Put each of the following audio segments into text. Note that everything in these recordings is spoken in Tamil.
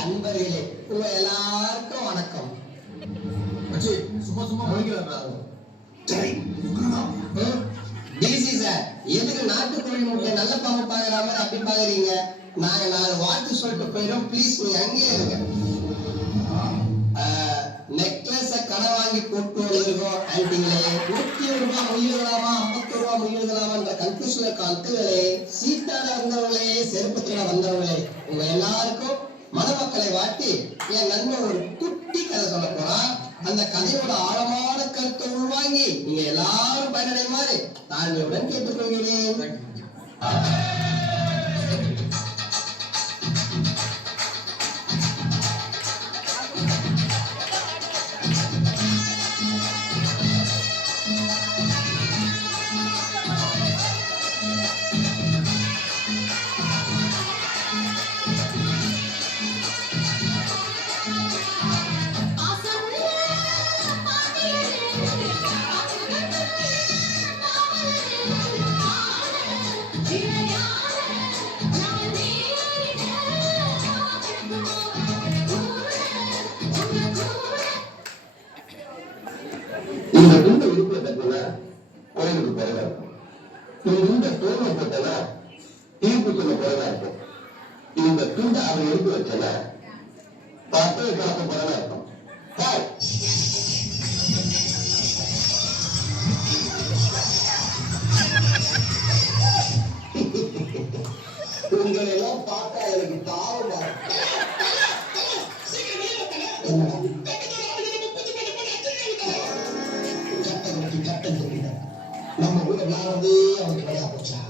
அன்பர்களே, உங்க எல்லாருக்கும் வணக்கம். சும்மா முடிக்கிறாங்க. சரி, டிசி சார், எதுக்கு நாட்டுக்கோழி முட்டை நல்ல பாம்பு பாக்குற மாதிரி அப்படி பாக்குறீங்க? நாங்க 4 வார்த்தை சொல்லிட்டு போயிடும். ப்ளீஸ் நீங்க அங்கேயே இருங்க. நெக்லஸ கடை வாங்கி போட்டு இருக்கோம் ஆன்டிங்களே. 120 ரூபாய் முயலுகளாமா 50 ரூபாய் முயலுகளாமா என்ற கன்ஃபியூஷன்ல கத்துகளே, சீட்டால வந்தவங்களே, செருப்பத்துல வந்தவங்களே, உங்க எல்லாருக்கும் மணமக்களை வாட்டி என் நண்பன் ஒரு குட்டி கதை சொல்ல போறான். அந்த கதையோட ஆழமான கருத்தை உள்வாங்கி நீங்க எல்லாரும் பயனடைமாறு தாழ்மையுடன் கேட்டுக்கொள்கிறேன். இந்த துண்டை இடுப்புல கட்டினா கோயிலுக்கு பிறகு இருக்கும். இந்த தோலை போட்டனா தீர்ப்பு சொல்ல பிறகு இருக்கும். இந்த துண்டை அவன் எடுத்து வச்சனா பத்து காப்பு பிறகு இருக்கும். உங்களை எல்லாம் பார்த்தா எனக்கு பாவமா நம்ம ஊர் விளையாடுறதே அவனுக்கு விளையா போச்சா?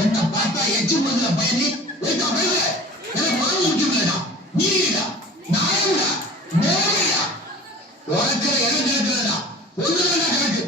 என்ன பார்த்தா எச்சு மதுல பயணி எனக்கு மனம் முடிச்சுடா. நீடா நாயடா நேரடா உனக்கு என்ன கேட்கிறடா ஒண்ணுடா கணக்கு.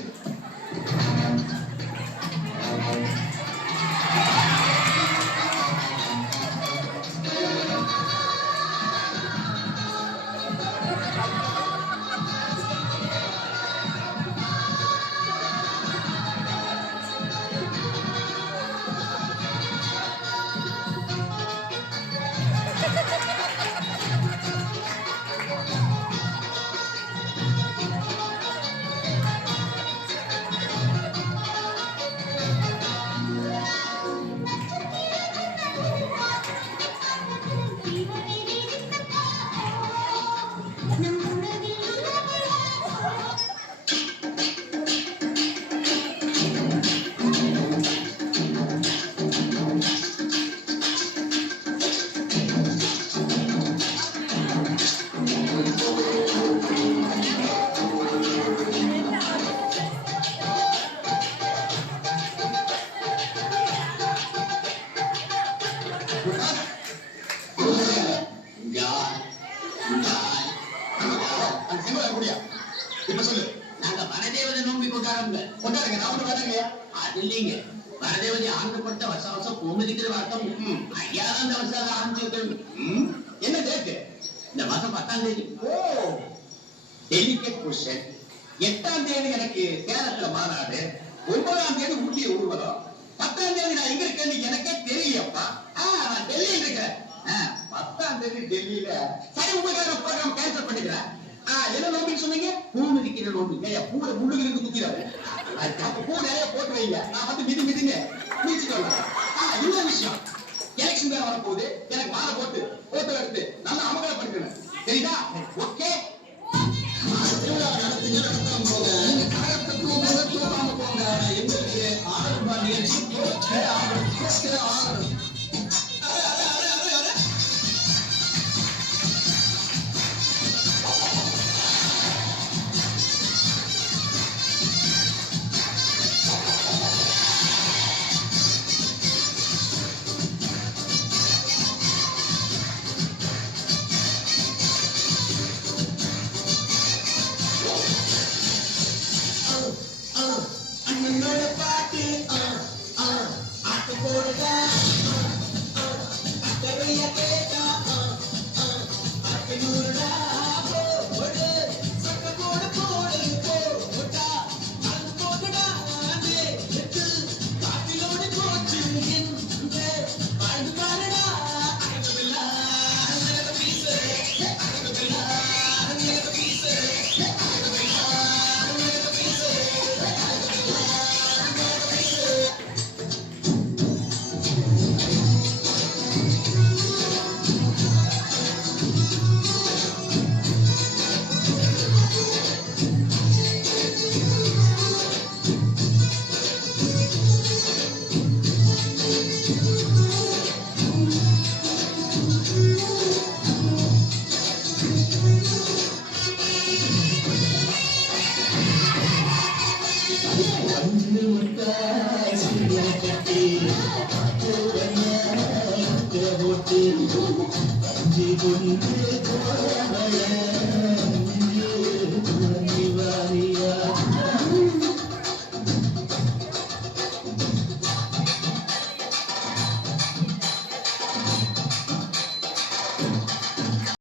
இப்ப சொல்லு. நாங்க வனதேவதை நோம்பி கொண்டாடுங்க. நான் ஒண்ணு வேணாங்கய்யா. அது இல்லைங்க. வனதேவதை ஆண்டுபட்ட வருஷம் வருஷம் பூமிதிக்கிற அர்த்தம். ஐயா தான் இந்த வருஷம் ஆரம்பிச்சிருக்கு. என்ன டேட்டு? இந்த மாசம் 10ஆம் தேதி. ஓ, டெலிகேட் கொஸ்டின். 8ஆம் தேதி எனக்கு கேரளத்துல மாநாடு, 9ஆம் தேதி ஊட்டி ஊர்வலம், 10ஆம் தேதி நான் எங்க இருக்கேன்னு எனக்கே தெரியப்பா. நான் டெல்லியில இருக்கேன். 10ஆம் தேதி டெல்லியில. சரி, உங்களுக்கு ப்ரோக்ராம் கேன்சல் பண்ணிக்கிறேன். என்ன நோம்பின்னு சொன்னீங்க? பூ மிதிக்கிற நோம்பி. பூவை முள்ளுக்கு இருந்து குத்திடாது. அப்ப பூ நிறைய போட்டு வைங்க. நான் வந்து மிதிங்க மிதிச்சுட்டு வரேன். இன்னொரு விஷயம், எலெக்ஷன் வேற வரப்போகுது. எனக்கு மாலை போட்டு போட்டோ எடுத்து நல்லா அமகலப்படுத்தணும். தெரியுதா? ஓகே. திருவிழா நடத்தாம போங்க. கழகத்துக்கு போங்க. எங்களுக்கு 6 ரூபாய் நிகழ்ச்சி கஞ்சி கொண்டு கோமள